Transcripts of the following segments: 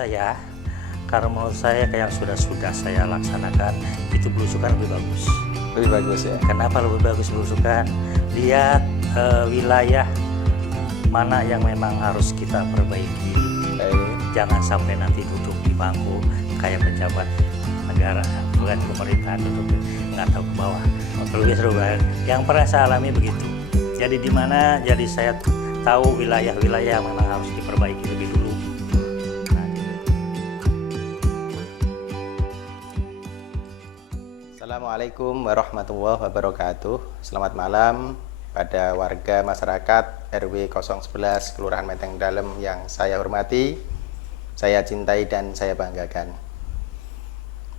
saya, karena menurut saya kayak yang sudah saya laksanakan itu belusukan lebih bagus. Lebih bagus ya. Kenapa lebih bagus belusukan? Lihat wilayah mana yang memang harus kita perbaiki. Jangan sampai nanti duduk di bangku kayak pejabat negara, bukan pemerintahan, duduk nggak tahu ke bawah. Lebih seru banget. Yang pernah saya alami begitu. Jadi di mana? Jadi saya tahu wilayah-wilayah yang memang harus diperbaiki lebih dulu. Assalamualaikum warahmatullahi wabarakatuh. Selamat malam pada warga masyarakat RW 011 Kelurahan Menteng Dalem yang saya hormati, saya cintai dan saya banggakan.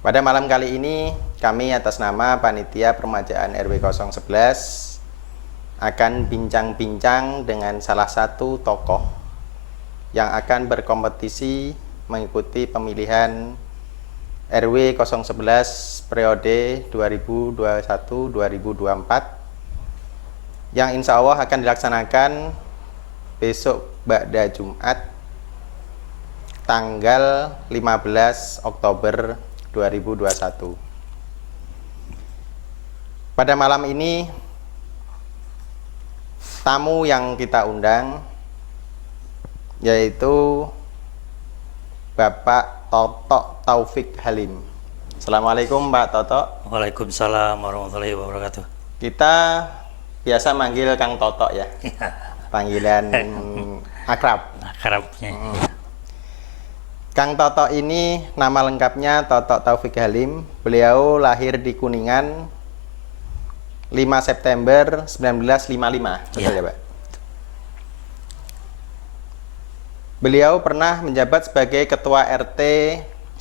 Pada malam kali ini kami atas nama Panitia Permajaan RW 011 akan bincang-bincang dengan salah satu tokoh yang akan berkompetisi mengikuti pemilihan RW 011 periode 2021-2024 yang insya Allah akan dilaksanakan besok pada Jumat tanggal 15 Oktober 2021. Pada malam ini tamu yang kita undang yaitu Bapak Toto Taufik Halim. Assalamualaikum Pak Toto. Waalaikumsalam warahmatullahi wabarakatuh. Kita biasa manggil Kang Toto ya. Panggilan akrab. Akrabnya. Kang Toto ini nama lengkapnya Toto Taufik Halim. Beliau lahir di Kuningan 5 September 1955. Betul ya Pak? Beliau pernah menjabat sebagai Ketua RT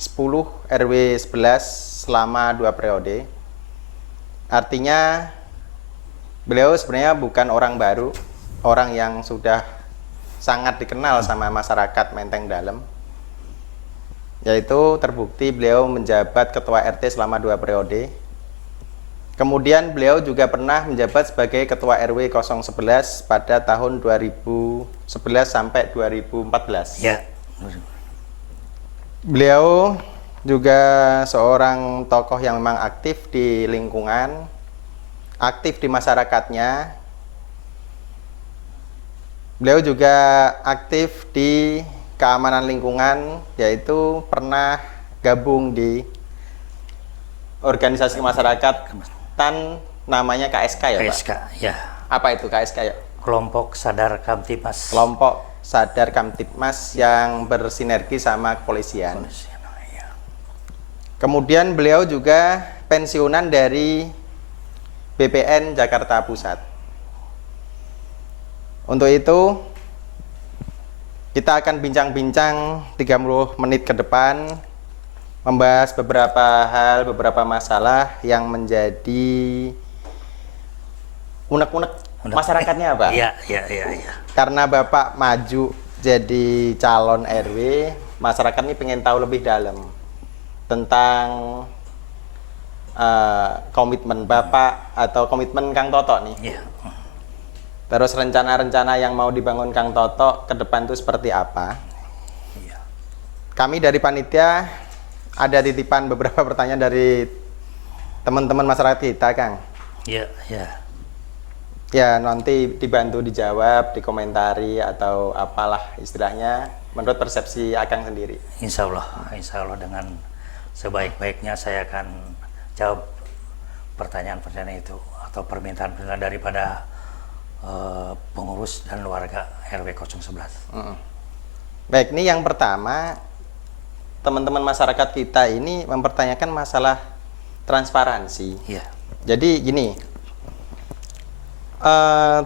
10 RW 11 selama 2 periode. Artinya beliau sebenarnya bukan orang baru, orang yang sudah sangat dikenal sama masyarakat Menteng Dalem. Yaitu terbukti beliau menjabat Ketua RT selama 2 periode. Kemudian beliau juga pernah menjabat sebagai Ketua RW 011 pada tahun 2011 sampai 2014. Ya. Beliau juga seorang tokoh yang memang aktif di lingkungan, aktif di masyarakatnya. Beliau juga aktif di keamanan lingkungan, yaitu pernah gabung di organisasi masyarakat namanya KSK ya Pak? KSK, ya. Apa itu KSK ya? Kelompok Sadar Kamtibmas. Kelompok Sadar Kamtibmas yang bersinergi sama kepolisian. Ya. Kemudian beliau juga pensiunan dari BPN Jakarta Pusat. Untuk itu kita akan bincang-bincang 30 menit ke depan, membahas beberapa hal, beberapa masalah yang menjadi unek-unek masyarakatnya Pak. Iya. Karena Bapak maju jadi calon RW, masyarakat ini pengen tahu lebih dalam tentang komitmen Bapak atau komitmen Kang Toto nih. Iya. Terus rencana-rencana yang mau dibangun Kang Toto ke depan itu seperti apa? Iya. Kami dari panitia ada titipan beberapa pertanyaan dari teman-teman masyarakat kita, Kang. Iya. Ya, nanti dibantu dijawab, dikomentari atau apalah istilahnya menurut persepsi Akang sendiri. Insya Allah dengan sebaik-baiknya saya akan jawab pertanyaan-pertanyaan itu atau permintaan-permintaan daripada pengurus dan warga RW 011. Baik, ini yang pertama, teman-teman masyarakat kita ini mempertanyakan masalah transparansi. Iya. Jadi gini,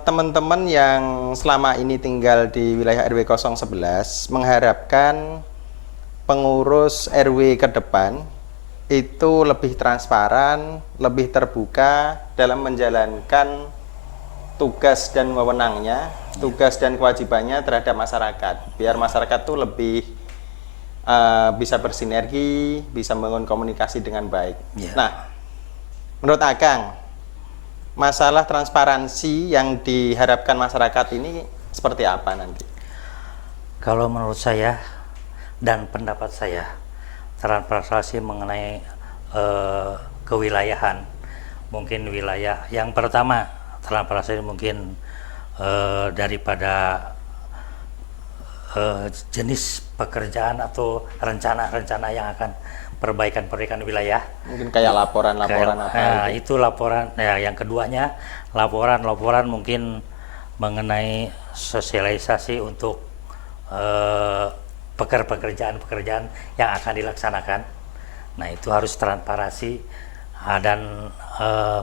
teman-teman yang selama ini tinggal di wilayah RW 011 mengharapkan pengurus RW ke depan itu lebih transparan, lebih terbuka dalam menjalankan tugas dan wewenangnya, tugas dan kewajibannya terhadap masyarakat, biar masyarakat tuh lebih bisa bersinergi, bisa membangun komunikasi dengan baik. Ya. Nah, menurut Akang, masalah transparansi yang diharapkan masyarakat ini seperti apa nanti? Kalau menurut saya dan pendapat saya transparansi mengenai kewilayahan. Mungkin wilayah yang pertama transparansi mungkin daripada jenis pekerjaan atau rencana-rencana yang akan perbaikan wilayah. Mungkin kayak laporan-laporan apa gitu. Itu laporan. Ya, yang keduanya laporan mungkin mengenai sosialisasi untuk pekerjaan-pekerjaan yang akan dilaksanakan. Nah, itu harus transparansi dan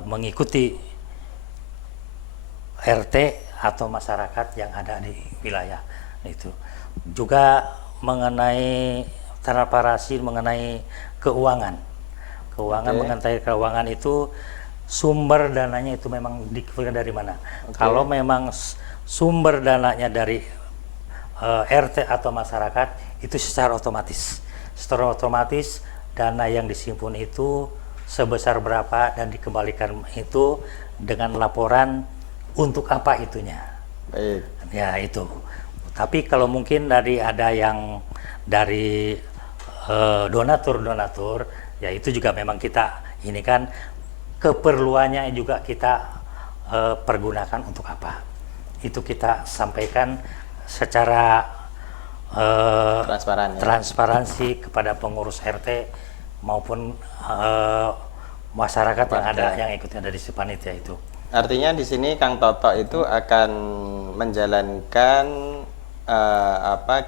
mengikuti RT atau masyarakat yang ada di wilayah. Itu juga mengenai transparansi mengenai keuangan. Mengenai keuangan itu sumber dananya itu memang dikeluarkan dari mana. Kalau memang sumber dananya dari RT atau masyarakat, itu secara otomatis dana yang disimpan itu sebesar berapa dan dikembalikan itu dengan laporan untuk apa itunya. Baik. Ya itu. Tapi kalau mungkin ada yang dari donatur, ya itu juga memang kita ini kan keperluannya juga kita pergunakan untuk apa. Itu kita sampaikan secara transparansi kepada pengurus RT maupun masyarakat yang ada yang ikut dari panitia itu. Artinya di sini Kang Toto itu akan menjalankan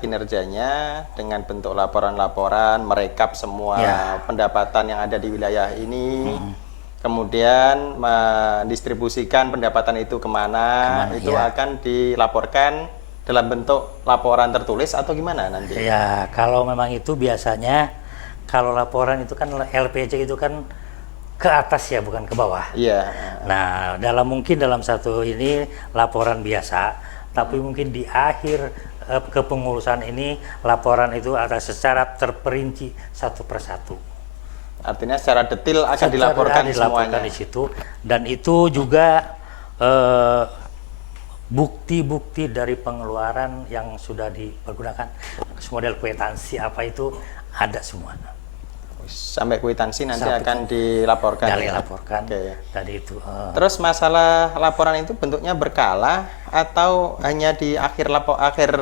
kinerjanya dengan bentuk laporan-laporan, merekap semua pendapatan yang ada di wilayah ini, kemudian mendistribusikan pendapatan itu kemana itu akan dilaporkan dalam bentuk laporan tertulis atau gimana nanti? Ya, kalau memang itu biasanya kalau laporan itu kan LPJ itu kan ke atas ya, bukan ke bawah. Iya. Nah, dalam satu ini laporan biasa, tapi mungkin di akhir kepengurusan ini laporan itu ada secara terperinci satu persatu. Artinya secara detail akan dilaporkan semuanya di situ, dan itu juga bukti-bukti dari pengeluaran yang sudah dipergunakan, model kwitansi apa itu ada semua. Sampai kwitansi nanti akan dilaporkan. Dilaporkan. Tadi itu. Terus masalah laporan itu bentuknya berkala atau hanya di akhir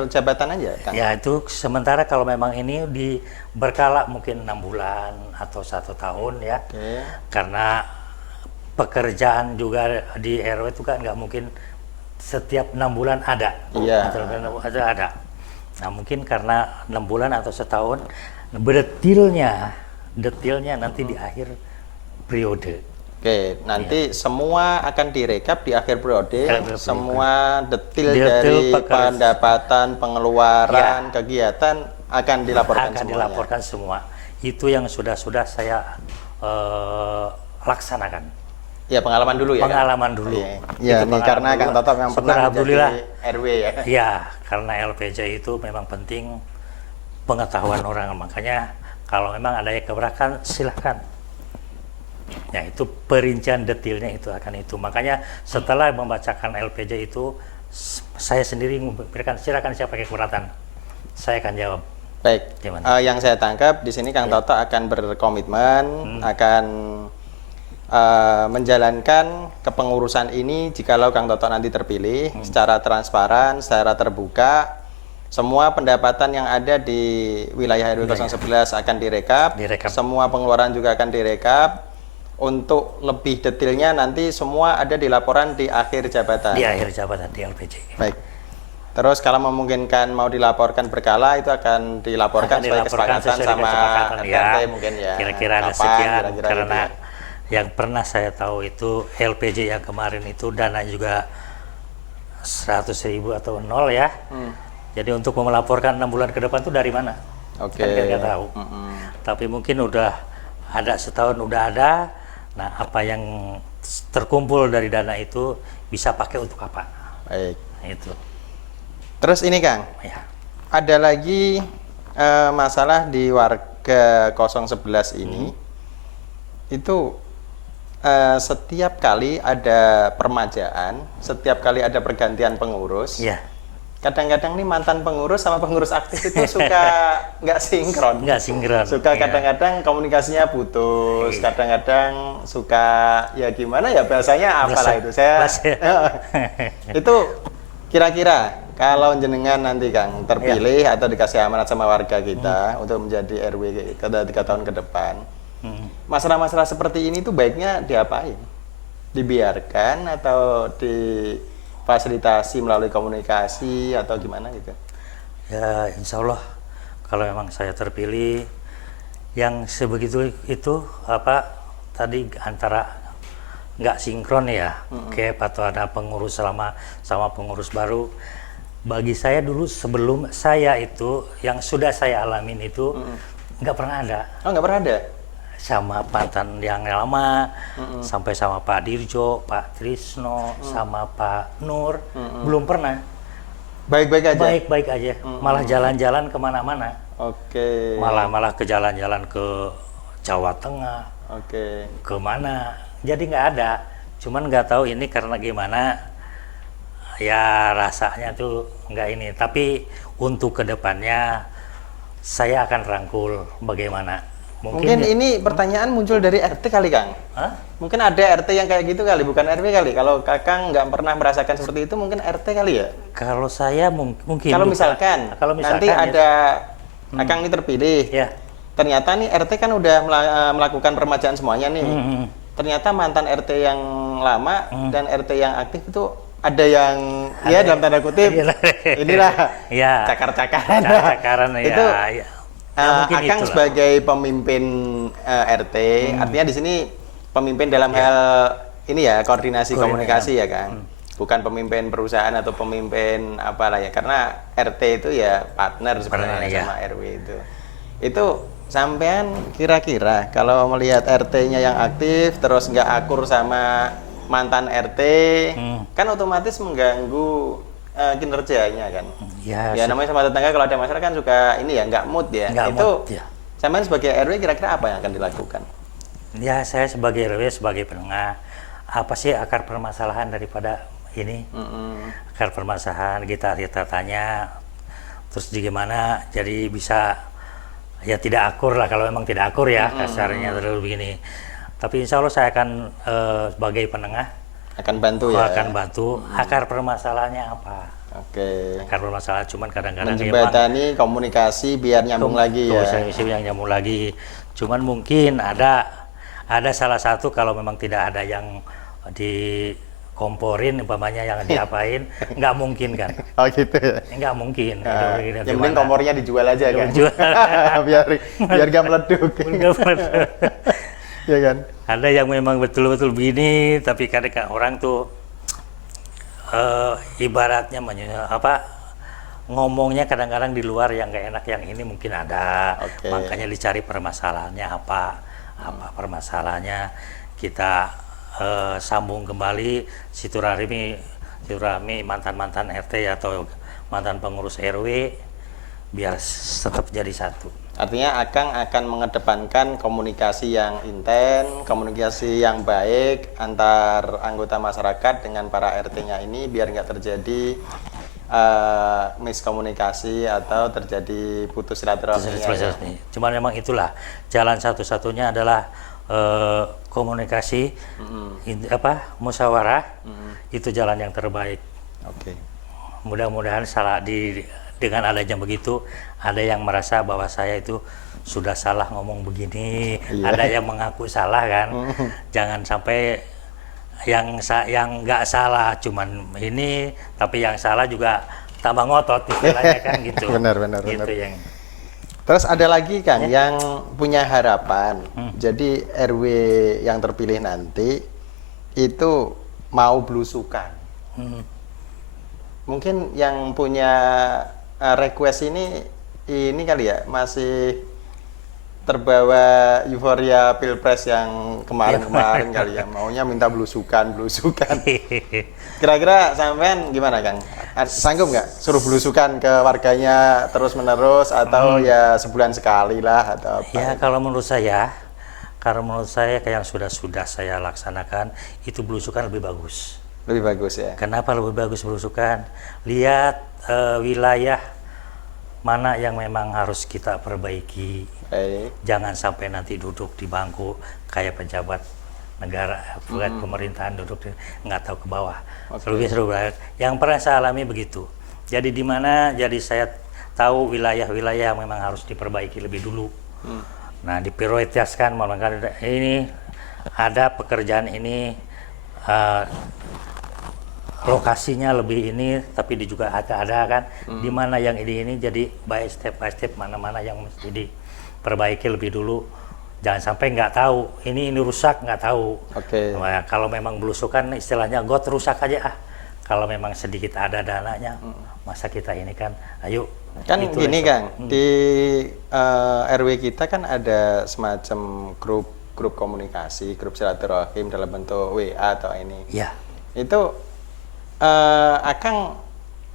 jabatan aja kan? Ya itu sementara kalau memang ini berkala mungkin 6 bulan atau 1 tahun ya. Karena pekerjaan juga di RW itu kan nggak mungkin setiap 6 bulan ada. Iya. Ada. Nah mungkin karena 6 bulan atau setahun, detailnya nanti di akhir periode. Nanti semua akan direkap di akhir periode, semua detail dari pendapatan, pengeluaran, kegiatan akan dilaporkan semua. Itu yang sudah saya laksanakan. Ya, pengalaman dulu ya. Dulu. Ya, ini karena Kang Toto yang pernah menjadi RW ya. Ya, karena LPJ itu memang penting pengetahuan orang, makanya kalau memang ada yang keberatan silahkan. Ya itu perincian detailnya itu akan itu. Makanya setelah membacakan LPJ itu, saya sendiri memberikan silakan siapa yang keberatan, saya akan jawab. Baik. Yang saya tangkap di sini Kang Toto akan berkomitmen akan menjalankan kepengurusan ini jikalau Kang Toto nanti terpilih secara transparan, secara terbuka. Semua pendapatan yang ada di wilayah RW 011 akan direkap. Semua pengeluaran juga akan direkap. Untuk lebih detailnya nanti semua ada di laporan di akhir jabatan. Di akhir jabatan di LPJ. Baik. Terus kalau memungkinkan mau dilaporkan berkala itu akan dilaporkan sesuai kesepakatan sama RT mungkin ya. Kira-kira ada sekian karena yang pernah saya tahu itu LPJ yang kemarin itu dana juga 100.000 atau 0 ya. Jadi untuk melaporkan 6 bulan ke depan itu dari mana? Kan nggak tahu. Tapi mungkin udah ada setahun udah ada. Nah, apa yang terkumpul dari dana itu bisa pakai untuk apa? Baik. Nah, itu. Terus ini Kang, ada lagi masalah di warga 011 ini. Itu setiap kali ada permajaan, setiap kali ada pergantian pengurus. kadang-kadang nih mantan pengurus sama pengurus aktif itu suka nggak sinkron. Nggak sinkron. Suka Iya. kadang-kadang komunikasinya putus, kadang-kadang suka ya gimana ya bahasanya apalah itu. Saya itu kira-kira kalau jenengan nanti Kang terpilih atau dikasih amanat sama warga kita untuk menjadi RW 3 tahun ke depan, masalah-masalah seperti ini tuh baiknya diapain? Dibiarkan atau difasilitasi melalui komunikasi atau gimana gitu? Ya insya Allah kalau memang saya terpilih, yang sebegitu itu apa tadi antara nggak sinkron ya, kayak atau ada pengurus lama sama pengurus baru. Bagi saya dulu sebelum saya itu yang sudah saya alamin itu nggak pernah ada. Oh, nggak pernah ada? Sama mantan yang lama, sampai sama Pak Dirjo, Pak Trisno, sama Pak Nur, belum pernah. Baik-baik aja? Baik-baik aja, malah jalan-jalan kemana-mana. Oke. Malah ke jalan-jalan ke Jawa Tengah, Oke. kemana. Jadi nggak ada, cuman nggak tahu ini karena gimana, ya rasanya tuh nggak ini. Tapi untuk kedepannya, saya akan rangkul bagaimana. Mungkin ini pertanyaan muncul dari RT kali Kang? Hah? Mungkin ada RT yang kayak gitu kali, bukan RW kali. Kalau Kakang nggak pernah merasakan seperti itu, mungkin RT kali ya? Kalau saya mungkin Kalau juga. misalkan, Kalau nanti ya, ada Kakang ini terpilih, ya. ternyata nih RT kan udah melakukan peremajaan semuanya nih. Ternyata mantan RT yang lama dan RT yang aktif itu ada yang ya dalam tanda kutip inilah ya, cakar-cakaran. Cakar-cakaran Itu ya. Ya, mungkin Akang itulah. sebagai pemimpin RT, artinya di sini pemimpin dalam hal ini ya koordinasi komunikasi ya Kang. Bukan pemimpin perusahaan atau pemimpin apalah ya, karena RT itu ya partner sebenarnya ya. sama RW itu. Itu sampean kira-kira kalau melihat RT-nya yang aktif terus nggak akur sama mantan RT, kan otomatis mengganggu kinerjanya kan. Ya namanya sama tetangga kalau ada masalah kan suka ini ya nggak mood ya. Nggak itu mood, ya. sampean sebagai RW kira-kira apa yang akan dilakukan? Ya saya sebagai RW sebagai penengah, apa sih akar permasalahan daripada ini? Akar permasalahan kita tanya, terus gimana jadi bisa ya tidak akur lah, kalau memang tidak akur ya kasarnya terlalu begini. Tapi insya Allah saya akan sebagai penengah akan bantu ya. Akan bantu akar permasalahannya apa? Oke. Akar permasalahan cuman kadang-kadang menjembatani komunikasi biar nyambung lagi ya. Komunikasi yang nyambung lagi. Cuman mungkin ada salah satu kalau memang tidak ada yang dikomporin umpamanya yang diapain nggak mungkin kan. Oh gitu ya. Nggak mungkin. Yang penting kompornya dijual aja kan. Dijual. biar nggak meleduk. Ya kan. Ada yang memang betul-betul begini, tapi kadang orang tuh ibaratnya ngomongnya kadang-kadang di luar yang nggak enak, yang ini mungkin ada. Makanya dicari permasalahannya apa permasalahannya, kita sambung kembali silaturahmi mantan-mantan RT atau mantan pengurus RW biar tetap jadi satu. Artinya Akang akan mengedepankan komunikasi yang intens, komunikasi yang baik antar anggota masyarakat dengan para RT-nya ini biar nggak terjadi miskomunikasi atau terjadi putus silaturahmi. Ya. Cuman memang itulah jalan satu-satunya adalah komunikasi, musyawarah, itu jalan yang terbaik. Oke. Mudah-mudahan dengan adanya begitu, ada yang merasa bahwa saya itu sudah salah ngomong begini, ada yang mengaku salah kan. Jangan sampai yang nggak salah cuman ini, tapi yang salah juga tambah ngotot istilahnya kan gitu. Benar. Gitu yang. Terus ada lagi Kang yang punya harapan. Jadi RW yang terpilih nanti itu mau belusukan. Mungkin yang punya request ini kali ya masih terbawa euforia pilpres yang kemarin kali ya, maunya minta belusukan. Kira-kira sampean gimana Kang? Sanggup nggak suruh belusukan ke warganya terus menerus atau ya sebulan sekali lah atau apa? Ya kalau menurut saya kayak yang sudah saya laksanakan itu belusukan lebih bagus. Lebih bagus ya. Kenapa lebih bagus belusukan? Lihat wilayah mana yang memang harus kita perbaiki. Baik. Jangan sampai nanti duduk di bangku kayak pejabat negara, pejabat pemerintahan duduk nggak tahu ke bawah. Lebih seru banget. Yang pernah saya alami begitu. Jadi di mana? Jadi saya tahu wilayah-wilayah yang memang harus diperbaiki lebih dulu. Nah, diprioritaskan, malah ini ada pekerjaan ini. Lokasinya lebih ini, tapi juga ada kan di mana yang ini jadi by step mana-mana yang mesti diperbaiki lebih dulu. Jangan sampai nggak tahu ini rusak, nggak tahu. Nah, kalau memang belusukan istilahnya got rusak aja kalau memang sedikit ada dananya masa kita ini kan ayo kan gini Kang, di RW kita kan ada semacam grup komunikasi, grup silaturahim dalam bentuk WA atau ini ya. Itu Akang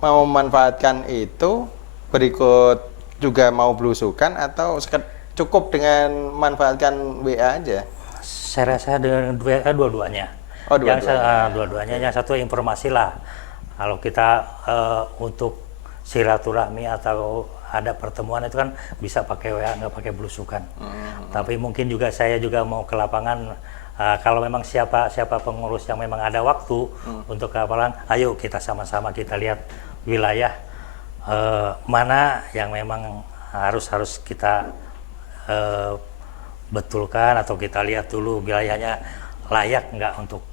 mau memanfaatkan itu berikut juga mau belusukan atau cukup dengan memanfaatkan WA aja? Saya rasa dengan WA dua-duanya. Dua-duanya. Yang satu informasi lah. Kalau kita untuk silaturahmi atau ada pertemuan itu kan bisa pakai WA, nggak pakai belusukan. Tapi mungkin juga saya juga mau ke lapangan. Kalau memang siapa pengurus yang memang ada waktu untuk ke lapangan, ayo kita sama-sama kita lihat wilayah mana yang memang harus kita betulkan atau kita lihat dulu wilayahnya layak nggak untuk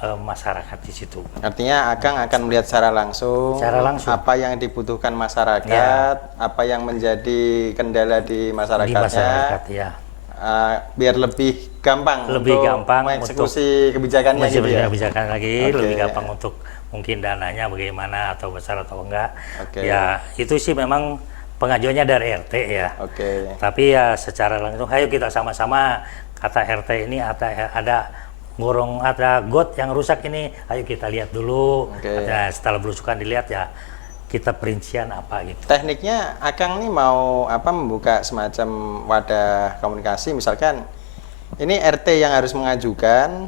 masyarakat di situ. Artinya Akang akan melihat secara langsung apa yang dibutuhkan masyarakat, apa yang menjadi kendala di masyarakatnya. Ya. Biar lebih gampang mengeksekusi kebijakannya gitu ya. Kebijakan lagi lebih gampang untuk mungkin dananya bagaimana atau besar atau enggak. Ya itu sih memang pengajuannya dari RT ya. Tapi ya secara langsung ayo kita sama-sama kata RT ini ada got yang rusak ini, ayo kita lihat dulu. Nah, setelah belusukan dilihat ya kita perincian apa gitu. Tekniknya Akang nih mau membuka semacam wadah komunikasi, misalkan ini RT yang harus mengajukan,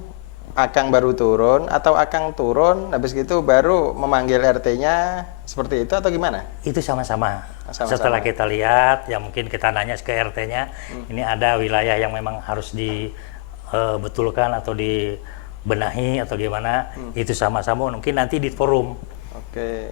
Akang baru turun atau Akang turun habis gitu baru memanggil RT-nya seperti itu atau gimana? Itu sama-sama. Setelah kita lihat ya mungkin kita nanya ke RT-nya, ini ada wilayah yang memang harus dibetulkan atau dibenahi atau gimana, itu sama-sama mungkin nanti di forum.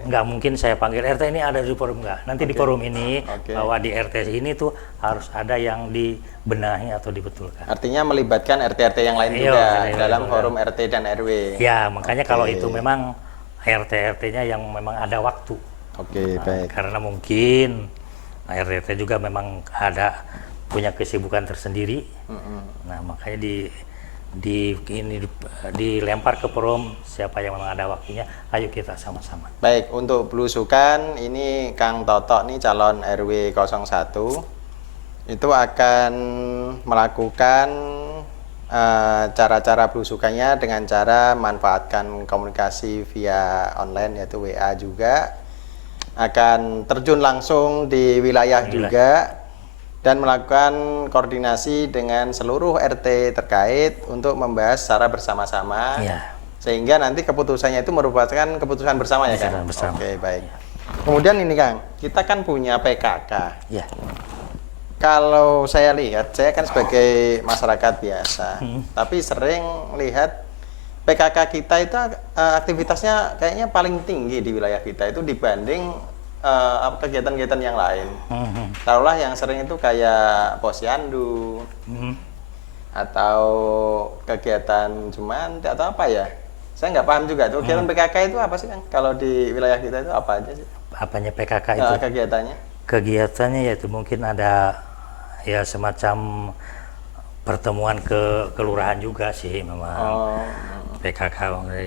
Nggak mungkin saya panggil RT ini ada di forum, nggak. Nanti di forum ini bahwa di RT ini tuh harus ada yang dibenahi atau dibetulkan. Artinya melibatkan RT-RT yang lain juga dalam forum RT dan RW. Ya makanya kalau itu memang RT-RT-nya yang memang ada waktu. Baik. Karena mungkin RT juga memang ada punya kesibukan tersendiri. Nah makanya dilempar ke forum siapa yang memang ada waktunya, ayo kita sama-sama. Baik, untuk belusukan ini Kang Toto nih calon RW 01 itu akan melakukan cara-cara belusukannya dengan cara manfaatkan komunikasi via online yaitu WA juga, akan terjun langsung di wilayah juga dan melakukan koordinasi dengan seluruh RT terkait untuk membahas secara bersama-sama sehingga nanti keputusannya itu merupakan keputusan bersama ya Kang? Baik. Kemudian ini Kang, kita kan punya PKK. Kalau saya lihat, saya kan sebagai masyarakat biasa, tapi sering lihat PKK kita itu aktivitasnya kayaknya paling tinggi di wilayah kita itu dibanding kegiatan-kegiatan yang lain. Taruhlah yang sering itu kayak posyandu atau kegiatan cuman atau apa ya? Saya nggak paham juga. Kegiatan PKK itu apa sih Kang? Kalau di wilayah kita itu apa aja sih? Apanya PKK itu? Kegiatannya? Kegiatannya yaitu mungkin ada ya semacam pertemuan ke kelurahan juga sih memang. PKK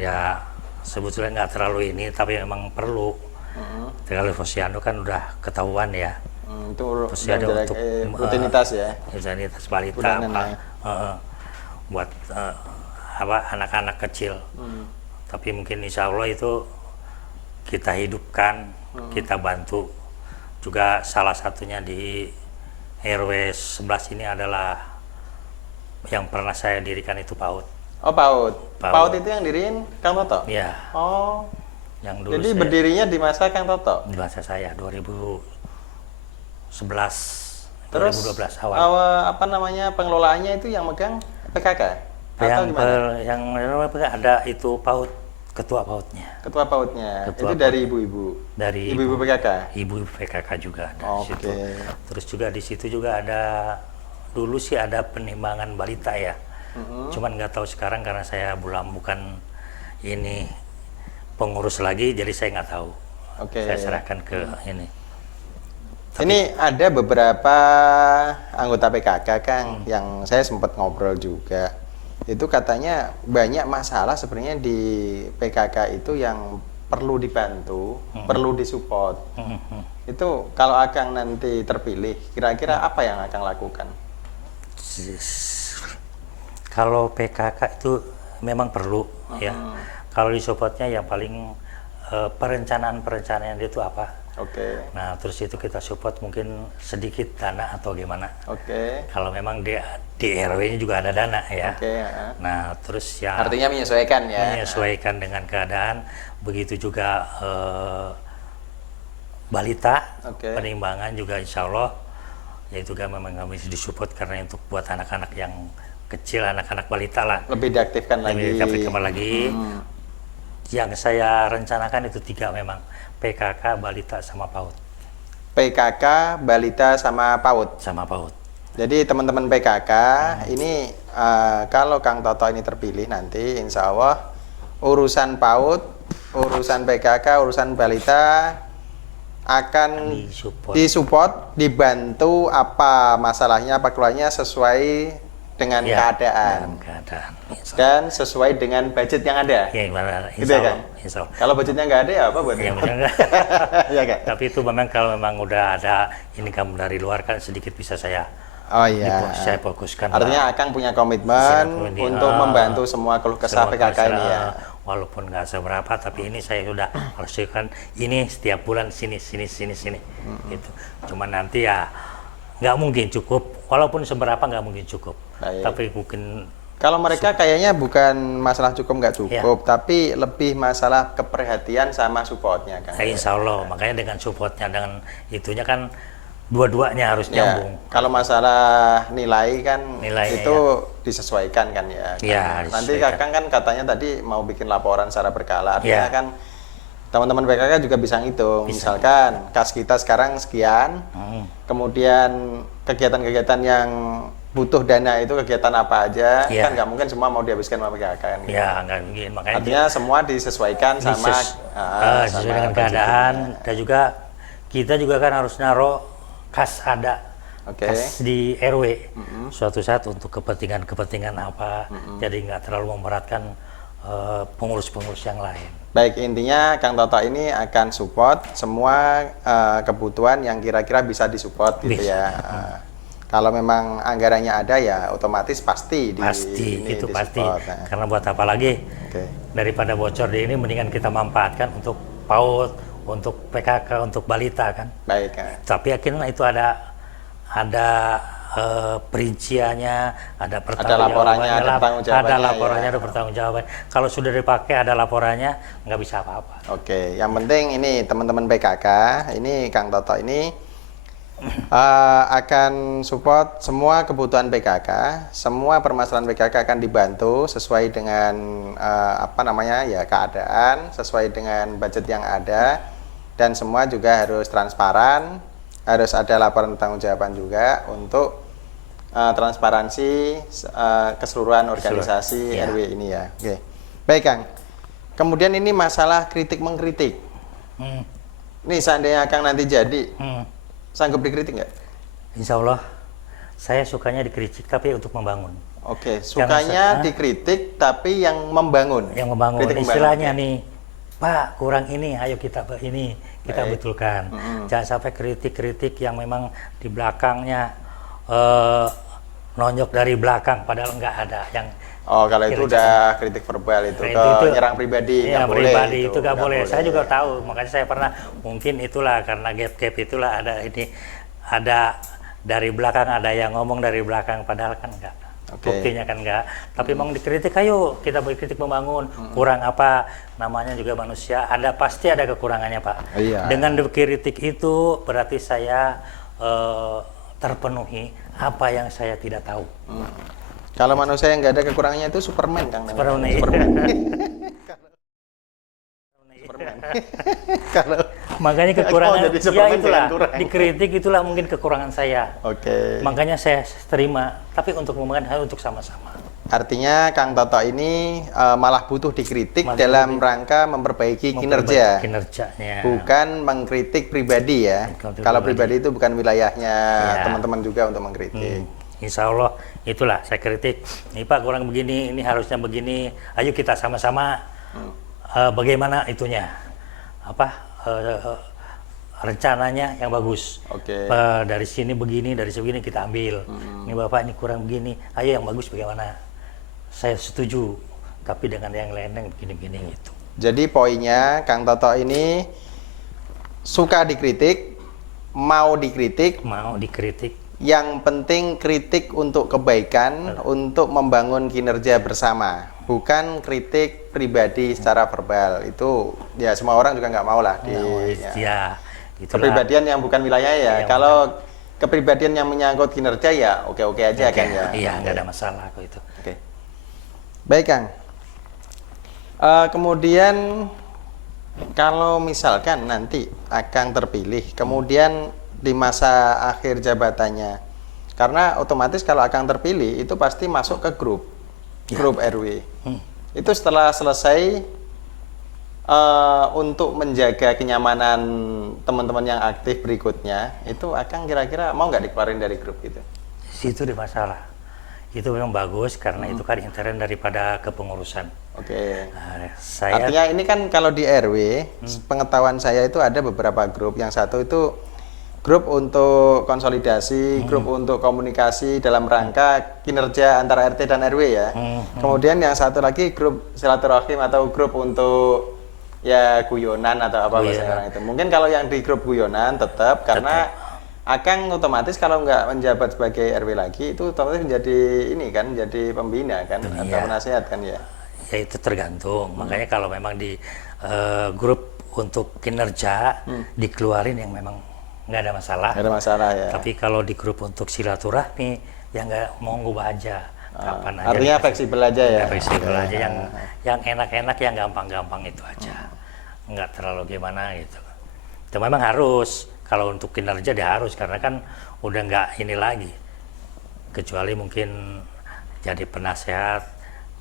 ya sebetulnya nggak terlalu ini tapi memang perlu. Kalau posyandu kan udah ketahuan ya. Itu untuk rutinitas ya. Rutinitas balita buat anak-anak kecil. Tapi mungkin insya Allah itu kita hidupkan, kita bantu. Juga salah satunya di RW 11 ini adalah yang pernah saya dirikan itu PAUD. PAUD. PAUD itu yang diriin Kang Toto? Iya. Yang dulu Jadi berdirinya di masa Kang Toto. di masa saya 2011, Terus 2012 awal. apa namanya pengelolaannya itu yang megang PKK atau gimana? Yang ada itu PAUD, ketua PAUDnya. Ketua PAUD-nya Ketua itu dari ibu-ibu. Dari Ibu-ibu PKK. Ibu PKK juga ada di Oke. situ. Terus juga di situ juga ada, dulu sih ada penimbangan balita ya. Cuman nggak tahu sekarang karena saya bukan ini pengurus lagi, jadi saya nggak tahu. Oke. Saya serahkan ke ini. Ini ada beberapa anggota PKK Kang yang saya sempat ngobrol juga. Itu katanya banyak masalah sebenarnya di PKK itu yang perlu dibantu, perlu disupport. Itu kalau Akang nanti terpilih, kira-kira apa yang Akang lakukan? Kalau PKK itu memang perlu ya. Kalau disupportnya yang paling perencanaan itu apa? Oke. Nah, terus itu kita support mungkin sedikit dana atau gimana. Oke. Kalau memang di RW-nya juga ada dana ya. Oke. Nah, terus ya Artinya menyesuaikan ya. menyesuaikan dengan keadaan. Begitu juga balita, Oke. penimbangan juga insya Allah ya itu kan memang kami disupport karena untuk buat anak-anak yang kecil, anak-anak balita lah. Lebih diaktifkan lagi. Lebih diaktifkan lagi. Yang saya rencanakan itu 3 memang. PKK, balita, sama PAUD. PKK, balita, sama PAUD. Sama PAUD. Jadi teman-teman PKK ini kalau Kang Toto ini terpilih nanti, insya Allah urusan PAUD, urusan PKK, urusan balita akan disupport, dibantu apa masalahnya, apa keluarnya sesuai dengan keadaan. Dan sesuai dengan budget yang ada. Ya, gimana? Gitu ya, Kang? Kalau budgetnya nggak ada ya apa buat ya, Kang. Tapi itu memang kalau memang udah ada income dari luar kan sedikit bisa saya saya fokuskan. Artinya Akang punya komitmen untuk membantu semua keluh kesah PKK ini ya. Walaupun nggak seberapa, tapi ini saya sudah haruskan ini setiap bulan sini. Gitu. Cuman nanti ya nggak mungkin cukup, walaupun seberapa nggak mungkin cukup. Baik. Tapi mungkin kalau mereka kayaknya bukan masalah cukup nggak cukup, tapi lebih masalah keperhatian sama supportnya kan. Insya Allah, makanya dengan supportnya, dengan itunya kan dua-duanya harus nyambung. Kalau masalah nilai kan itu disesuaikan kan ya. Nanti Kakang kan katanya tadi mau bikin laporan secara berkala, artinya kan teman-teman PKK juga bisa ngitung. Misalkan kas kita sekarang sekian, kemudian kegiatan-kegiatan yang butuh dana itu kegiatan apa aja, kan nggak mungkin semua mau dihabiskan sama PKK kan. Nggak mungkin. Makanya artinya semua disesuaikan sama sesuai dengan keadaan, dan juga kita juga kan harus naruh kas kas di RW suatu saat untuk kepentingan apa, jadi nggak terlalu memberatkan pengurus-pengurus yang lain. Baik, intinya Kang Toto ini akan support semua kebutuhan yang kira-kira bisa disupport gitu ya. Kalau memang anggarannya ada ya otomatis pasti itu pasti. Karena buat apa lagi daripada bocor di ini, mendingan kita manfaatkan untuk PAUD, untuk PKK, untuk balita kan. Baik. Tapi akhirnya itu ada perinciannya, ada laporannya, ada laporannya, ada pertanggungjawaban. Kalau sudah dipakai ada laporannya, nggak bisa apa-apa. Oke, yang penting ini teman-teman PKK, ini Kang Toto ini akan support semua kebutuhan PKK, semua permasalahan PKK akan dibantu sesuai dengan keadaan, sesuai dengan budget yang ada, dan semua juga harus transparan, harus ada laporan pertanggungjawaban juga untuk transparansi keseluruhan organisasi RW ini ya. Oke, baik Kang. Kemudian ini masalah kritik mengkritik. Ini seandainya Kang nanti jadi. Sanggup dikritik nggak? Insya Allah, saya sukanya dikritik tapi untuk membangun. Oke, sukanya dikritik tapi yang membangun. Yang membangun. Istilahnya nih, Pak kurang ini, ayo kita betulkan. Jangan sampai kritik-kritik yang memang di belakangnya nonjok dari belakang padahal nggak ada yang. Kalau itu udah kritik verbal itu nyerang pribadi, nggak boleh. Itu nggak boleh. Saya juga tahu, makanya saya pernah, mungkin itulah karena gap itulah ada dari belakang ada yang ngomong dari belakang, padahal kan enggak. Buktinya kan enggak. Tapi memang dikritik, ayo kita berkritik membangun. Kurang apa? Namanya juga manusia. Pasti ada kekurangannya, Pak. Iya. Dengan dikritik itu berarti saya terpenuhi apa yang saya tidak tahu. Kalau manusia yang nggak ada kekurangannya itu Superman, Kang. Superman. Kalau makanya kekurangan jadi ya Superman itulah jangan kurang. dikritik, itulah mungkin kekurangan saya. Oke. Makanya saya terima, tapi untuk membangun harus untuk sama-sama. Artinya Kang Toto ini malah butuh dikritik Malah dalam rangka memperbaiki kinerja, kinerjanya. bukan mengkritik pribadi ya. Bukan Kalau pribadi itu bukan wilayahnya Ya. teman-teman juga untuk mengkritik. Insya Allah itulah saya kritik. Ini Pak kurang begini, ini harusnya begini. Ayo kita sama-sama bagaimana itunya, rencananya yang bagus. Oke. Dari sini begini, dari sini kita ambil. Ini Bapak ini kurang begini. Ayo yang bagus bagaimana? Saya setuju, tapi dengan yang lain yang begini-begini gitu. Jadi poinnya Kang Toto ini suka dikritik, mau dikritik, Mau dikritik, yang penting kritik untuk kebaikan, untuk membangun kinerja bersama, bukan kritik pribadi secara verbal. Itu ya semua orang juga nggak mau lah ya, itulah. kepribadian yang bukan wilayah ya. Kalau kepribadian yang menyangkut kinerja ya oke-oke aja kan ya. Iya, nggak ada masalah kok itu. Oke. Baik Kang. Kemudian kalau misalkan nanti Akang terpilih, kemudian di masa akhir jabatannya, karena otomatis kalau Akang terpilih itu pasti masuk ke grup RW. Itu setelah selesai untuk menjaga kenyamanan teman-teman yang aktif berikutnya, itu Akang kira-kira mau nggak dikeluarin dari grup itu? Situ di masalah. Itu memang bagus karena itu kan intern daripada kepengurusan. Oke. Nah, saya Artinya ini kan kalau di RW, pengetahuan saya itu ada beberapa grup. Yang satu itu grup untuk konsolidasi, grup untuk komunikasi dalam rangka kinerja antara RT dan RW ya. Kemudian yang satu lagi grup silaturahim atau grup untuk ya guyonan atau apa bahasa orang itu. Mungkin kalau yang di grup guyonan tetap karena Akang otomatis kalau nggak menjabat sebagai RW lagi itu otomatis menjadi ini kan, jadi pembina kan atau penasehat kan ya. ya itu tergantung. Makanya kalau memang di grup untuk kinerja dikeluarin yang memang nggak ada masalah. Nggak ada masalah ya. Tapi kalau di grup untuk silaturahmi yang nggak mau ngubah aja. Kapan aja. Artinya fleksibel aja ya. Fleksibel aja yang enak-enak, yang gampang-gampang itu aja. Nggak terlalu gimana gitu. Itu memang harus. Kalau untuk kinerja dia harus karena kan udah nggak ini lagi. Kecuali mungkin jadi penasehat,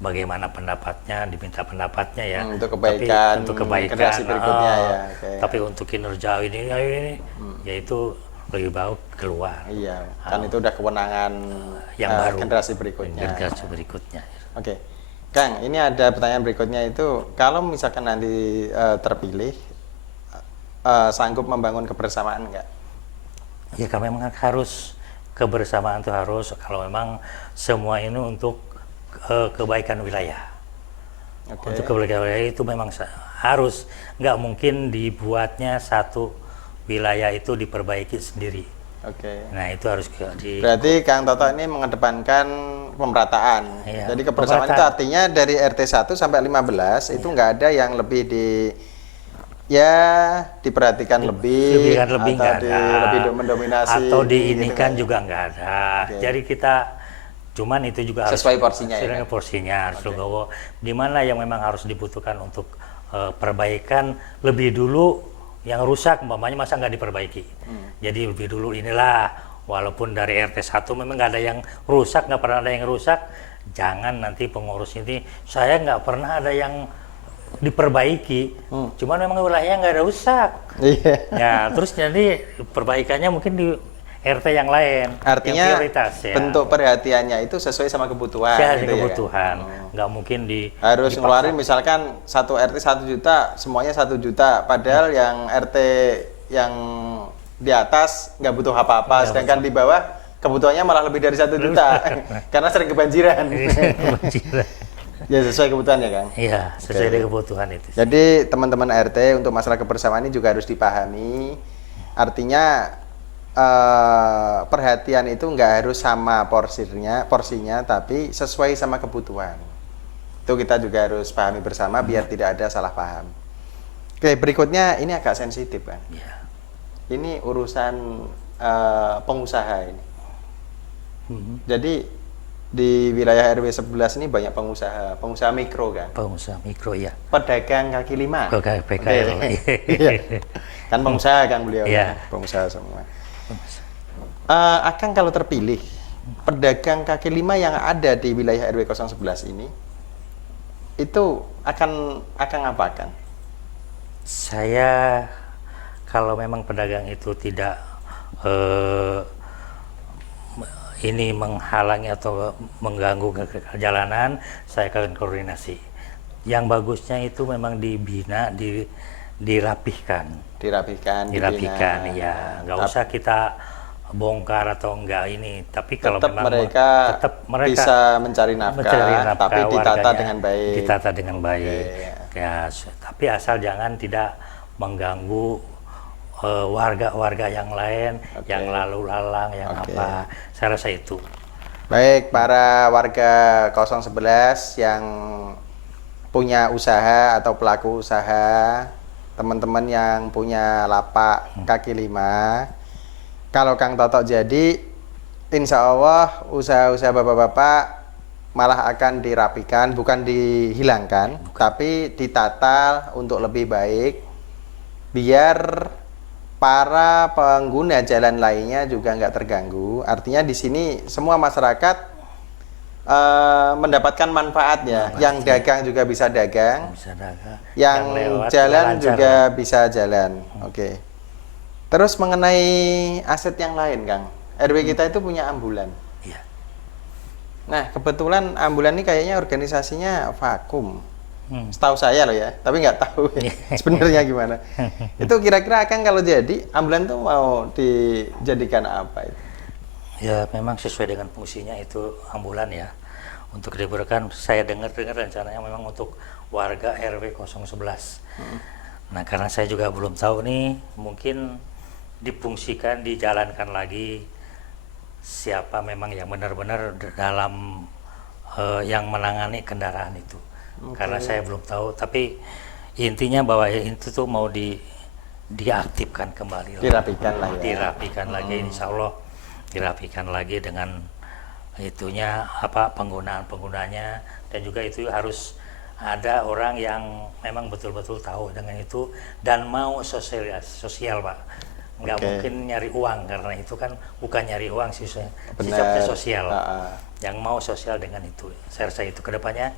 bagaimana pendapatnya, diminta pendapatnya ya. Untuk kebaikan, tapi, untuk kebaikan generasi berikutnya ya. Tapi untuk kinerja ini ya itu lebih baik keluar. Iya, kan itu udah kewenangan yang baru, generasi berikutnya. Generasi berikutnya. Oke, Kang, ini ada pertanyaan berikutnya itu, kalau misalkan nanti terpilih, sanggup membangun kebersamaan nggak? Ya kan memang harus kebersamaan itu harus kalau memang semua ini untuk kebaikan wilayah. Untuk kebaikan wilayah itu memang harus, nggak mungkin dibuatnya satu wilayah itu diperbaiki sendiri. Nah itu harus Berarti Kang Toto ini mengedepankan pemerataan. Iya, Jadi kebersamaan itu artinya dari RT 1 sampai 15 itu nggak ada yang lebih diperhatikan lebih atau lebih mendominasi atau diinikan gitu, juga nggak ada. Jadi kita cuman itu juga sesuai harus porsinya ya. Porsinya harus legowo. Di mana yang memang harus dibutuhkan untuk perbaikan lebih dulu yang rusak, umpamanya masa nggak diperbaiki. Jadi lebih dulu inilah, walaupun dari RT 1 memang nggak ada yang rusak, nggak pernah ada yang rusak, jangan nanti pengurus ini saya nggak pernah ada yang diperbaiki, cuman memang wilayahnya nggak ada rusak. Ya terus jadi perbaikannya mungkin di RT yang lain. Artinya yang prioritas, ya. Bentuk perhatiannya itu sesuai sama kebutuhan. Ya, gitu kebutuhan. Ya, kan? Nggak mungkin harus ngeluarin misalkan satu RT 1 juta, semuanya 1 juta, padahal yang RT yang di atas nggak butuh apa-apa, sedangkan di bawah kebutuhannya malah lebih dari 1 juta karena sering kebanjiran. Ya sesuai kebutuhan ya Kang? Iya, sesuai dengan kebutuhan itu. Jadi teman-teman RT untuk masalah kebersamaan ini juga harus dipahami. Artinya perhatian itu nggak harus sama porsinya, tapi sesuai sama kebutuhan. Itu kita juga harus pahami bersama biar tidak ada salah paham. Oke, berikutnya ini agak sensitif kan. Ya. Ini urusan pengusaha ini. Jadi di wilayah RW 11 ini banyak pengusaha mikro kan. Pengusaha mikro ya. Pedagang kaki lima. PKL. Iya. Kan pengusaha kan beliau, Iya. pengusaha semua. Akang kalau terpilih, pedagang kaki lima yang ada di wilayah RW 011 ini, itu akan apakan? Saya kalau memang pedagang itu tidak ini menghalangi atau mengganggu perjalanan, saya akan koordinasi. Yang bagusnya itu memang dibina, dirapihkan, dibina. Ya, nggak usah kita bongkar atau enggak ini. Tapi kalau tetap memang mereka bisa mencari nafkah, tapi ditata dengan baik. Ditata dengan baik. Okay. Ya, tapi asal jangan tidak mengganggu warga-warga yang lain, yang lalu lalang, yang apa. Saya rasa itu. Baik, para warga 011 yang punya usaha atau pelaku usaha, teman-teman yang punya lapak kaki lima, kalau Kang Toto jadi, insya Allah usaha-usaha bapak-bapak malah akan dirapikan, bukan dihilangkan, tapi ditata untuk lebih baik, biar para pengguna jalan lainnya juga nggak terganggu. Artinya di sini semua masyarakat mendapatkan manfaatnya. Yang dagang juga bisa dagang, yang jalan juga bisa jalan. Oke. Terus mengenai aset yang lain, Kang, RW kita itu punya ambulan. Iya. Nah, kebetulan ambulan ini kayaknya organisasinya vakum. Setahu saya loh ya, tapi nggak tahu sebenarnya gimana. Itu kira-kira Kang kalau jadi ambulan tuh mau dijadikan apa itu? Ya memang sesuai dengan fungsinya itu ambulan ya. Untuk diberikan, saya dengar rencananya memang untuk warga RW 011. Nah karena saya juga belum tahu nih, mungkin difungsikan, dijalankan lagi siapa memang yang benar-benar dalam yang menangani kendaraan itu. Karena saya belum tahu, tapi intinya bahwa itu tuh mau diaktifkan kembali, dirapikan lah ya. Dirapikan lagi, insya Allah dirapikan lagi dengan itunya apa penggunanya, dan juga itu harus ada orang yang memang betul-betul tahu dengan itu dan mau sosial Pak. Nggak mungkin nyari uang, karena itu kan bukan nyari uang sih, sifatnya sosial. Yang mau sosial dengan itu, saya rasa itu kedepannya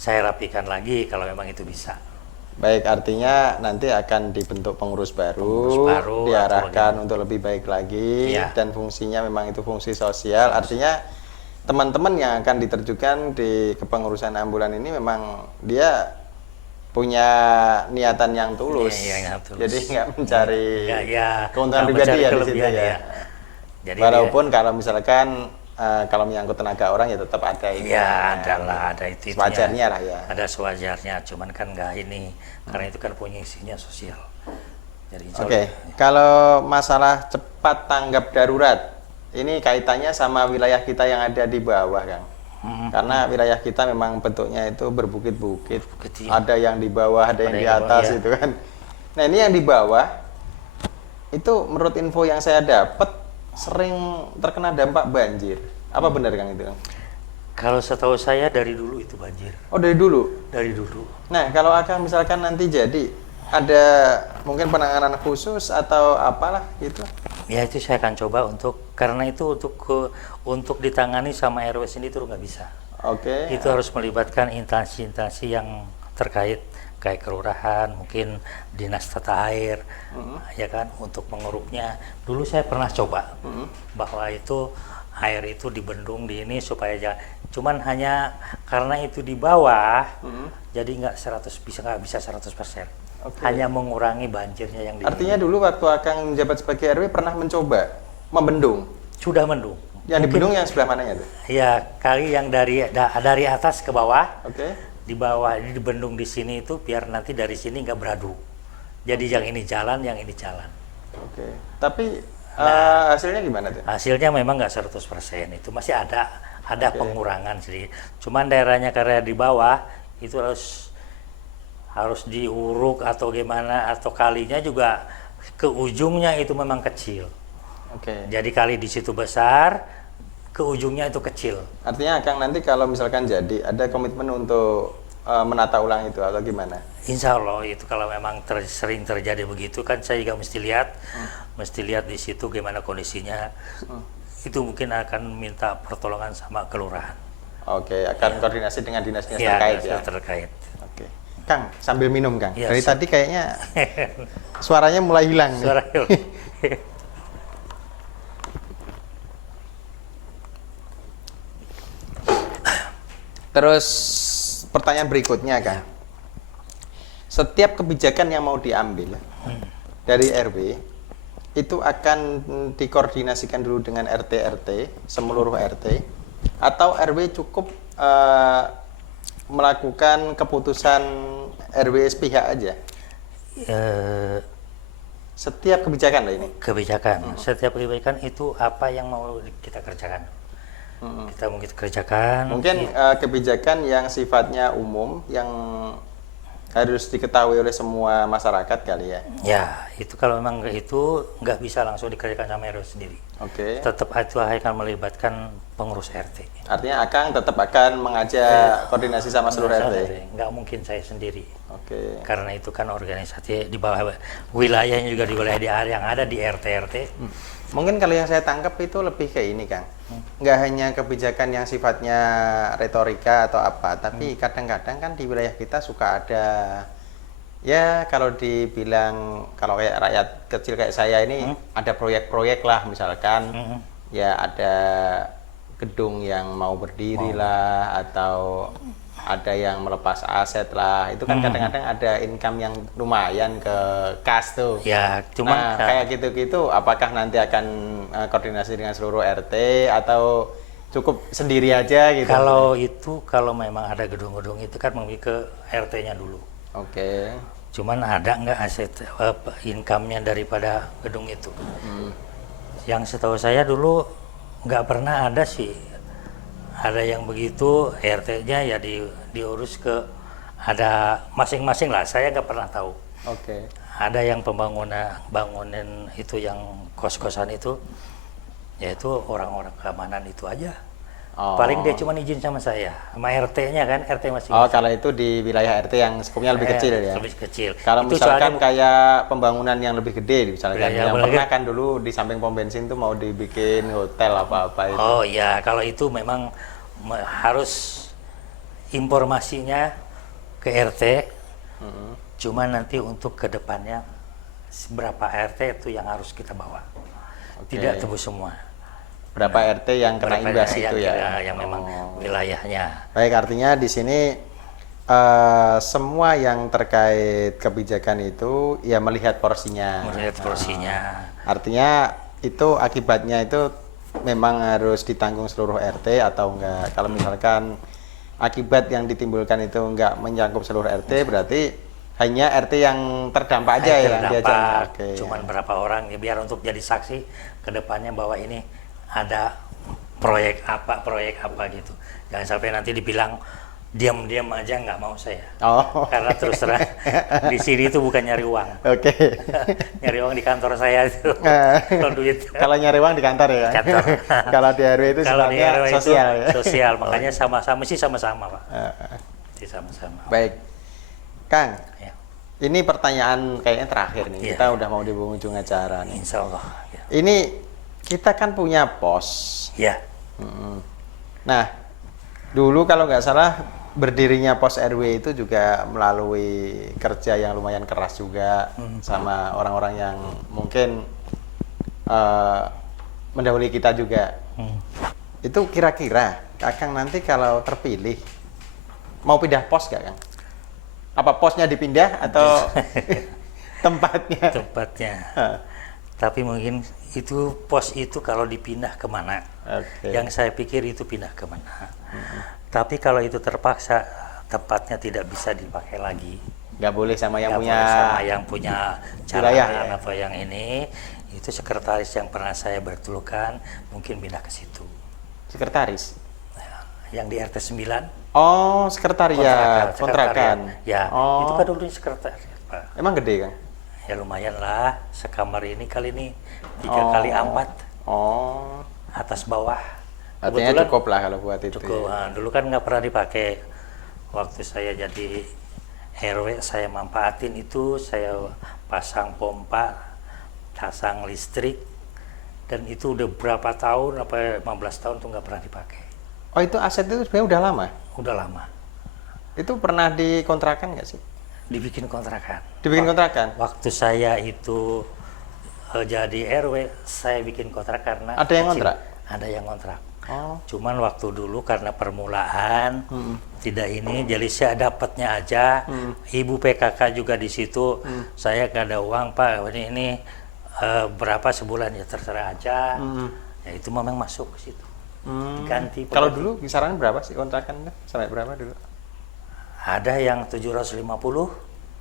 saya rapikan lagi kalau memang itu bisa. Baik, artinya nanti akan dibentuk pengurus baru diarahkan untuk lebih baik lagi, dan fungsinya memang itu fungsi sosial. Artinya teman-teman yang akan diterjunkan di kepengurusan ambulan ini memang dia punya niatan yang tulus, jadi nggak mencari keuntungan pribadi ya di situ ya. Jadi walaupun kalau misalkan kalau menyangkut tenaga orang ya tetap ada ini. Ya, ada itu. Sewajarnya lah ya. Ada sewajarnya, cuman kan nggak ini, karena itu kan punya isinya sosial. Oke, kalau masalah cepat tanggap darurat, ini kaitannya sama wilayah kita yang ada di bawah, Kang. Karena wilayah kita memang bentuknya itu berbukit-bukit. Ada yang di bawah, ada yang di atas itu kan. Nah, ini yang di bawah itu menurut info yang saya dapat sering terkena dampak banjir. Apa benar Kang itu, Kang? Kalau setahu saya dari dulu itu banjir. Oh, dari dulu? Dari dulu. Nah, kalau akan misalkan nanti jadi ada mungkin penanganan khusus atau apalah gitu? Ya itu saya akan coba karena itu untuk ditangani sama RW sini itu nggak bisa. Oke. Itu harus melibatkan instansi-instansi yang terkait, kayak kelurahan, mungkin dinas tata air, ya kan, untuk menguruknya. Dulu saya pernah coba bahwa itu air itu dibendung di ini supaya cuman hanya karena itu di bawah, jadi nggak bisa 100%. Hanya mengurangi banjirnya yang di. Artinya dulu waktu Akang menjabat sebagai RW pernah mencoba membendung? Sudah mendung. Yang dibendung yang sebelah mananya tuh? Ya, kali yang dari atas ke bawah. Oke. Di bawah ini dibendung di sini itu biar nanti dari sini nggak beradu. Jadi yang ini jalan, yang ini jalan. Oke. Tapi Hasilnya gimana tuh? Hasilnya memang nggak 100%, itu masih ada pengurangan sedikit. Cuman daerahnya karena di bawah itu harus diuruk atau gimana, atau kalinya juga ke ujungnya itu memang kecil. Jadi kali di situ besar, ke ujungnya itu kecil. Artinya Kang nanti kalau misalkan jadi ada komitmen untuk menata ulang itu atau gimana? Insya Allah itu kalau memang sering terjadi begitu kan, saya juga mesti lihat di situ gimana kondisinya. Itu mungkin akan minta pertolongan sama kelurahan. Akan koordinasi dengan dinas-dinas terkait ya. Terkait. Kang, sambil minum Kang. Ya, dari tadi kayaknya suaranya mulai hilang. Terus pertanyaan berikutnya Kang. Setiap kebijakan yang mau diambil dari RW itu akan dikoordinasikan dulu dengan RT seluruh RT, atau RW cukup melakukan keputusan RW sepihak aja? Setiap kebijakan lah ini. Setiap kebijakan itu apa yang mau kita kerjakan. Kita mungkin kerjakan. Mungkin kebijakan yang sifatnya umum yang harus diketahui oleh semua masyarakat kali ya. Ya, itu kalau memang itu nggak bisa langsung dikerjakan sama RW sendiri. Tetap itu akan melibatkan pengurus RT. Artinya Akang tetap akan mengajak koordinasi sama seluruh RT. Nggak mungkin saya sendiri. Karena itu kan organisasi di bawah wilayahnya juga di wilayah yang ada di RT. Mungkin kalau yang saya tangkap itu lebih ke ini Kang. Nggak hanya kebijakan yang sifatnya retorika atau apa, tapi kadang-kadang kan di wilayah kita suka ada, ya kalau dibilang, kalau kayak rakyat kecil kayak saya ini ada proyek-proyek lah misalkan, ya ada gedung yang mau berdiri lah, atau ada yang melepas aset lah, itu kan kadang-kadang ada income yang lumayan ke kas tuh. Ya, cuman kayak gitu-gitu, apakah nanti akan koordinasi dengan seluruh RT atau cukup sendiri aja gitu? Kalau memang ada gedung-gedung itu kan mungkin ke RT-nya dulu. Cuman ada nggak aset income-nya daripada gedung itu? Yang setahu saya dulu nggak pernah ada sih. Ada yang begitu, RT-nya ya diurus ke, ada masing-masing lah, saya nggak pernah tahu. Ada yang bangunan itu yang kos-kosan itu, yaitu orang-orang keamanan itu aja. Paling dia cuma izin sama saya, sama RT-nya kan, RT masing-masing. Kalau itu di wilayah RT yang skupnya lebih kecil ya? Lebih kecil. Kalau misalkan kayak pembangunan yang lebih gede, misalkan yang pernah kan dulu di samping pom bensin tuh mau dibikin hotel apa-apa itu. Kalau itu memang harus informasinya ke RT, cuma nanti untuk kedepannya berapa RT itu yang harus kita bawa, tidak tebus semua. Berapa RT yang kena imbas itu ya? Yang memang wilayahnya. Baik, artinya di sini semua yang terkait kebijakan itu ya melihat porsinya. Artinya itu akibatnya itu memang harus ditanggung seluruh RT atau enggak. Kalau misalkan akibat yang ditimbulkan itu enggak menyangkut seluruh RT, berarti hanya RT yang terdampak aja yang diajak. Cuman berapa orang ya, biar untuk jadi saksi ke depannya bahwa ini ada proyek apa gitu. Jangan sampai nanti dibilang diam-diam aja, nggak mau saya. Karena terus terang di sini itu bukan nyari uang. Nyari uang di kantor saya itu. Kalau duit. Kalau nyari uang di kantor ya. Kalau di RW itu sifatnya sosial ya. Sosial, makanya sama-sama Pak. Sama-sama. Baik, Kang. Ini pertanyaan kayaknya terakhir nih. Kita udah mau di penghujung acara nih. Insya Allah. Ini kita kan punya pos. Nah, dulu kalau nggak salah berdirinya pos RW itu juga melalui kerja yang lumayan keras juga sama orang-orang yang mungkin mendahului kita juga. Itu kira-kira Kakang nanti kalau terpilih mau pindah pos gak Kang? Apa posnya dipindah atau tempatnya? Tapi mungkin itu pos itu kalau dipindah kemana? Yang saya pikir itu pindah kemana? Tapi kalau itu terpaksa tempatnya tidak bisa dipakai lagi, Nggak boleh sama yang Nggak punya boleh sama yang punya wilayah, jalan ya? atau yang ini. Itu sekretaris yang pernah saya bertulukan mungkin pindah ke situ. sekretaris. Yang di RT 9 Oh, sekretariat, kontrakan. ya, itu Oh, kan dulu sekretariat, Pak. emang gede kan? Ya lumayan lah, sekamar ini kali ini 3 Oh. kali 4 Oh, atas bawah. artinya cukup lah kalau buat itu. Cukup. Ya. Nah, dulu kan nggak pernah dipakai. Waktu saya jadi RW saya manfaatin itu, saya pasang pompa, pasang listrik, dan itu udah berapa tahun, apa 15 tahun tuh nggak pernah dipakai. Oh, itu aset itu sebenarnya udah lama. Udah lama. Itu pernah dikontrakan nggak sih? Dibikin kontrakan. Dibikin kontrakan? Waktu saya itu jadi RW, saya bikin kontrak karena Ada yang kecil. kontrak? Ada yang kontrak. Oh. Cuman waktu dulu karena permulaan tidak ini, jadi saya dapatnya aja. Ibu PKK juga di situ. Saya gak ada uang, Pak. Ini berapa sebulan ya terserah aja. Ya itu memang masuk ke situ. Diganti. Kalau dulu kisaran berapa sih kontrakan? Sampai berapa dulu? Ada yang 750.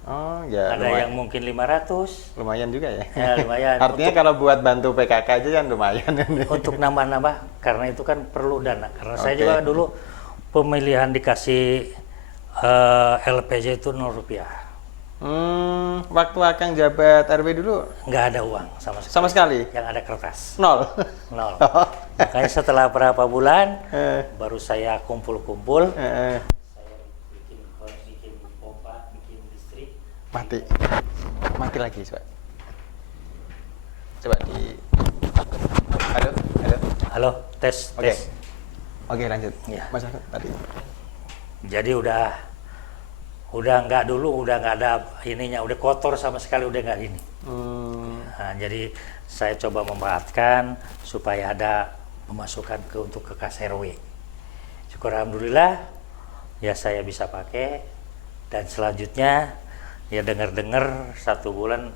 Oh, ya Ada lumayan. yang mungkin 500. Lumayan juga ya. Ya, lumayan. Artinya kalau buat bantu PKK aja kan lumayan. Untuk nambah-nambah, karena itu kan perlu dana. Karena saya Oke. juga dulu pemilihan dikasih LPJ itu 0 rupiah. Waktu Akang jabat RW dulu Nggak ada uang sama sekali. sama sekali Yang ada kertas. nol. 0. Makanya setelah berapa bulan, baru saya kumpul-kumpul. Eh, Saya bikin pompa, bikin listrik. mati, mati lagi coba. Coba di. Halo, halo. Halo, tes, Oke. tes. Oke, lanjut. Ya. Mas Akang tadi. Jadi udah nggak dulu, udah nggak ada ininya, udah kotor sama sekali, udah nggak ini. Nah, jadi saya coba memanfaatkan supaya ada pemasukan untuk ke kas RW. Syukur alhamdulillah ya saya bisa pakai, dan selanjutnya ya dengar-dengar 1 bulan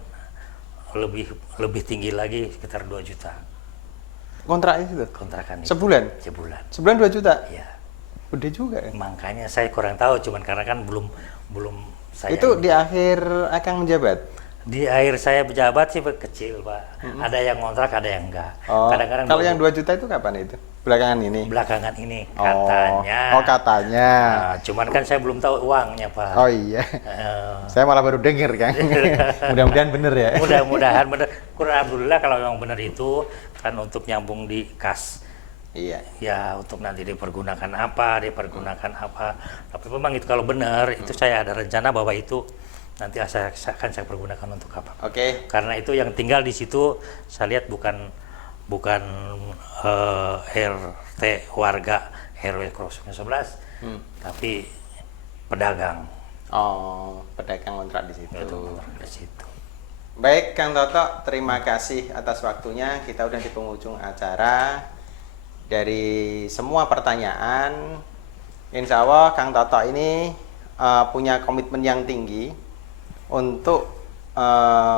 lebih tinggi lagi sekitar 2 juta Kontrak itu kontrakan itu. sebulan? Sebulan. Sebulan 2 juta? Ya. Gede juga ya. Makanya saya kurang tahu, cuman karena kan belum saya Itu ini. di akhir Akang menjabat? Di akhir saya pejabat sih kecil, Pak. Ada yang kontrak, ada yang enggak. Oh, Kadang-kadang kalau yang 2 juta itu kapan itu? Belakangan ini? belakangan ini katanya. Oh, katanya. Nah, cuman kan saya belum tahu uangnya, Pak. Oh iya. Saya malah baru denger kan. Mudah-mudahan bener ya. Mudah-mudahan benar. Alhamdulillah kalau memang benar itu kan untuk nyambung di kas. Iya. Ya untuk nanti dipergunakan apa. Tapi memang itu kalau benar itu saya ada rencana bahwa itu nanti akan saya pergunakan untuk apa. Oke. Karena itu yang tinggal di situ saya lihat bukan RT warga RW 011, tapi pedagang. Oh, pedagang kontrak di situ. Itu di situ. Baik, Kang Toto, terima kasih atas waktunya. Kita udah di penghujung acara. Dari semua pertanyaan, insya Allah Kang Toto ini punya komitmen yang tinggi untuk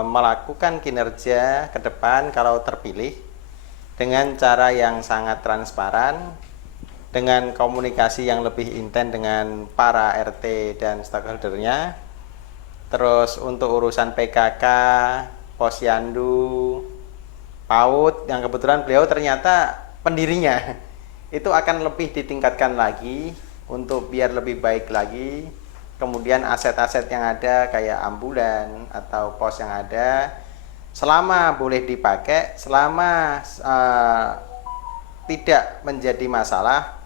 melakukan kinerja ke depan kalau terpilih dengan cara yang sangat transparan, dengan komunikasi yang lebih intens dengan para RT dan stakeholdernya. Terus untuk urusan PKK, Posyandu, PAUD yang kebetulan beliau ternyata pendirinya, itu akan lebih ditingkatkan lagi untuk biar lebih baik lagi. Kemudian aset-aset yang ada kayak ambulan atau pos yang ada, selama boleh dipakai, selama tidak menjadi masalah,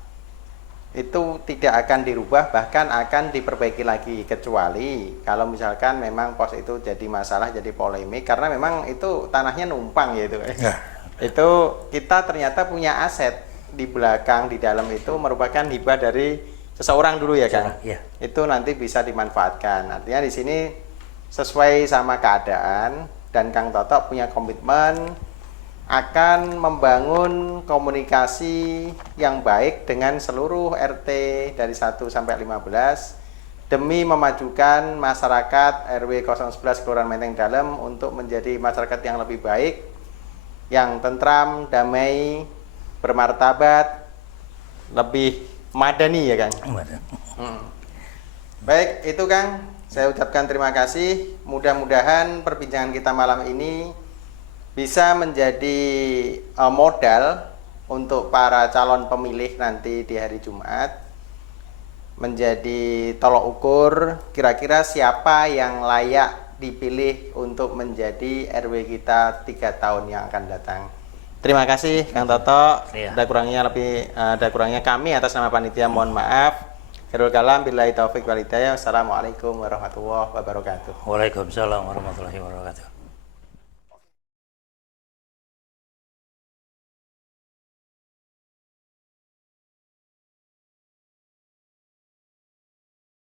itu tidak akan dirubah, bahkan akan diperbaiki lagi, kecuali kalau misalkan memang pos itu jadi masalah, jadi polemik, karena memang itu tanahnya numpang gitu. Itu kita ternyata punya aset di belakang, di dalam itu merupakan hibah dari seseorang dulu ya Kang. Iya. Itu nanti bisa dimanfaatkan. Artinya di sini sesuai sama keadaan, dan Kang Toto punya komitmen akan membangun komunikasi yang baik dengan seluruh RT dari 1 sampai 15 demi memajukan masyarakat RW 011 Kelurahan Menteng Dalem untuk menjadi masyarakat yang lebih baik, yang tentram, damai, bermartabat, lebih madani ya Kang. Baik, itu Kang, saya ucapkan terima kasih. Mudah-mudahan perbincangan kita malam ini bisa menjadi modal untuk para calon pemilih nanti di hari Jumat, menjadi tolok ukur kira-kira siapa yang layak dipilih untuk menjadi RW kita 3 tahun yang akan datang. Terima kasih Kang Toto. Iya. Ada kurangnya kami atas nama panitia mohon maaf. Khairul kalam billahi taufik wal hidayah. Wassalamualaikum warahmatullahi wabarakatuh. Waalaikumsalam warahmatullahi wabarakatuh.